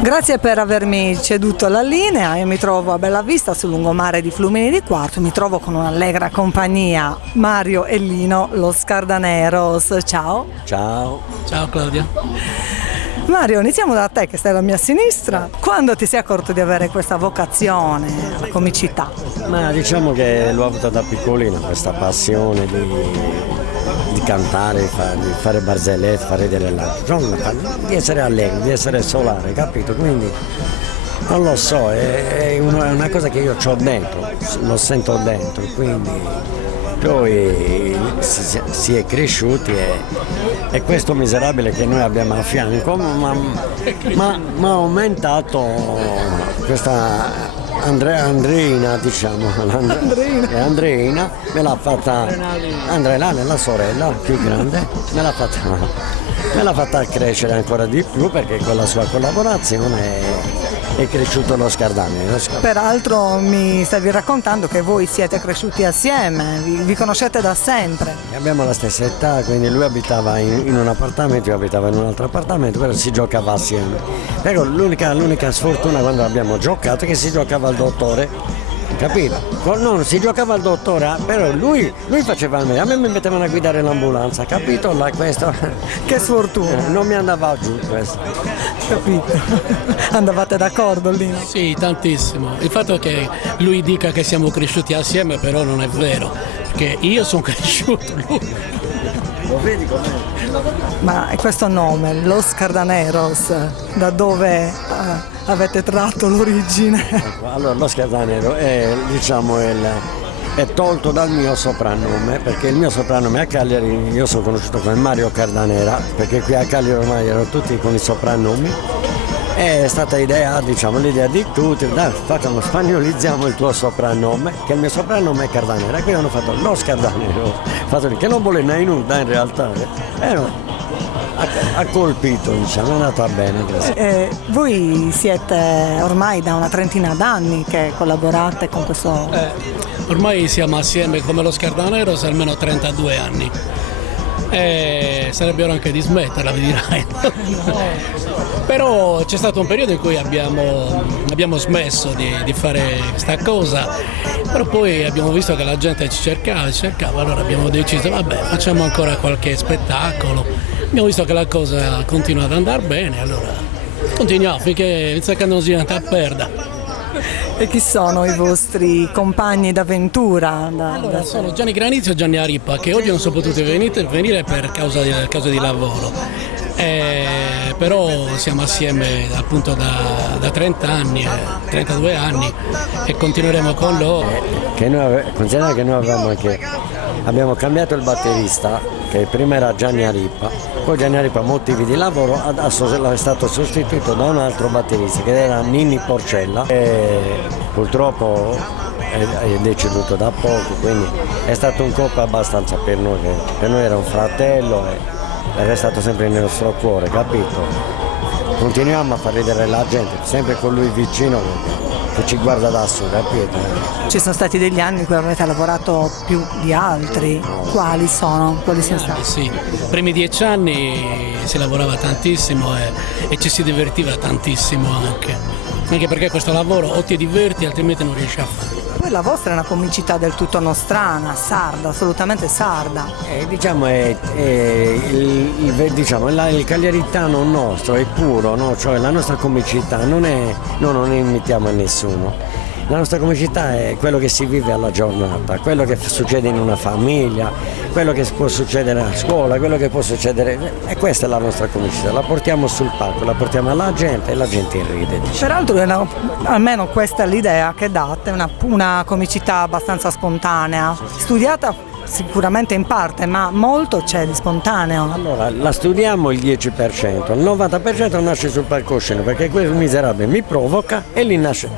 Grazie per avermi ceduto la linea. Io mi trovo a Bella Vista sul lungomare di Flumini di Quarto. Mi trovo con un'allegra compagnia, Mario e Lino, los Cardaneros. Ciao. Ciao. Ciao Claudia. Mario, iniziamo da te che stai alla mia sinistra. Quando ti sei accorto di avere questa vocazione alla comicità? Ma diciamo che l'ho avuta da piccolino, questa passione di cantare, di fare barzellette, fare delle lacrime, di essere allegro, di essere solare, capito? Quindi non lo so, è una cosa che io ho dentro, lo sento dentro, quindi poi si è cresciuti e questo miserabile che noi abbiamo a fianco ma ha aumentato questa Andreina, diciamo, Andreina me l'ha fatta, Andreina, la sorella più grande, me l'ha fatta crescere ancora di più perché con la sua collaborazione è cresciuto lo Scardanero. Peraltro mi stavi raccontando che voi siete cresciuti assieme, vi conoscete da sempre. Abbiamo la stessa età, quindi lui abitava in un appartamento, io abitavo in un altro appartamento, però si giocava assieme. Però l'unica sfortuna quando abbiamo giocato è che si giocava al dottore. Capito? Non si giocava al dottore, però lui faceva a me mi mettevano a guidare l'ambulanza, capito? Questo. Che sfortuna! Non mi andava giù questo. Capito? Andavate d'accordo lì? Sì, tantissimo. Il fatto che lui dica che siamo cresciuti assieme però non è vero, perché io sono cresciuto, lui. Lo vedi com'è? Ma questo nome, Los Cardaneros, da dove avete tratto l'origine? Allora, Los Cardaneros è tolto dal mio soprannome, perché il mio soprannome a Cagliari, io sono conosciuto come Mario Cardanera, perché qui a Cagliari ormai erano tutti con i soprannomi. È stata l'idea di tutti, dai, spagnolizziamo il tuo soprannome, che il mio soprannome è Cardanera, e quindi hanno fatto Los Cardaneros, che non vuole né nulla in realtà, ha colpito, è andata bene. Voi siete ormai da una trentina d'anni che collaborate con questo... Ormai siamo assieme come lo Scardaneros almeno 32 anni. Sarebbe ora anche di smetterla, mi dirai. Però c'è stato un periodo in cui abbiamo smesso di fare questa cosa, però poi abbiamo visto che la gente ci cercava, allora abbiamo deciso vabbè, facciamo ancora qualche spettacolo. Abbiamo visto che la cosa continua ad andare bene, allora continuiamo finché inizia che non si diventa perda. E chi sono i vostri compagni d'avventura? Allora, sono Gianni Granizio e Gianni Arippa, che oggi non sono potuti venire per causa di lavoro. Però siamo assieme appunto da 30 anni, 32 anni e continueremo con loro. Considera che noi abbiamo cambiato il batterista, che prima era Gianni Arippa, poi Gianni Arippa, motivi di lavoro, adesso è stato sostituito da un altro batterista che era Ninni Porcella, e purtroppo è deceduto da poco, quindi è stato un colpo abbastanza per noi, che per noi era un fratello ed è stato sempre nel nostro cuore, capito? Continuiamo a far ridere la gente, sempre con lui vicino che ci guarda da su, capito? Ci sono stati degli anni in cui avete lavorato più di altri, quali sono? Quali sono stati? Sì, i primi 10 anni si lavorava tantissimo e ci si divertiva tantissimo anche perché questo lavoro o ti diverti altrimenti non riesci a farlo. Poi la vostra è una comicità del tutto nostrana, sarda, assolutamente sarda. Il cagliaritano nostro è puro, no? Cioè la nostra comicità non imitiamo a nessuno. La nostra comicità è quello che si vive alla giornata, quello che succede in una famiglia, quello che può succedere a scuola, quello che può succedere, e questa è la nostra comicità, la portiamo sul palco, la portiamo alla gente e la gente ride. Peraltro almeno questa è l'idea che date, una comicità abbastanza spontanea, studiata sicuramente in parte, ma molto c'è di spontaneo. Allora, la studiamo il 10%, il 90% nasce sul palcoscenico, perché quel miserabile mi provoca e lì nasce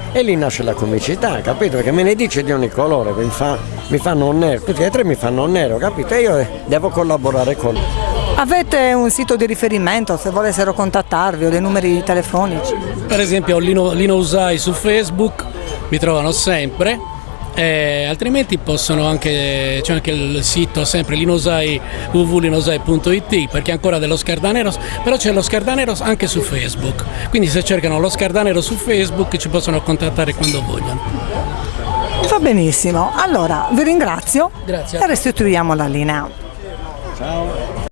la comicità, capito? Perché me ne dice di ogni colore, mi fanno un nero, tutti e tre mi fanno un nero, capito? E io devo collaborare con loro. Avete un sito di riferimento se volessero contattarvi o dei numeri telefonici? Per esempio Lino Usai su Facebook, mi trovano sempre. Altrimenti possono anche, c'è anche il sito sempre linosai, www.linosai.it, perché ancora dello Scardaneros, però c'è lo Scardaneros anche su Facebook, quindi se cercano lo Scardanero su Facebook ci possono contattare quando vogliono. Va benissimo, allora vi ringrazio Grazie. e restituiamo la linea. Ciao.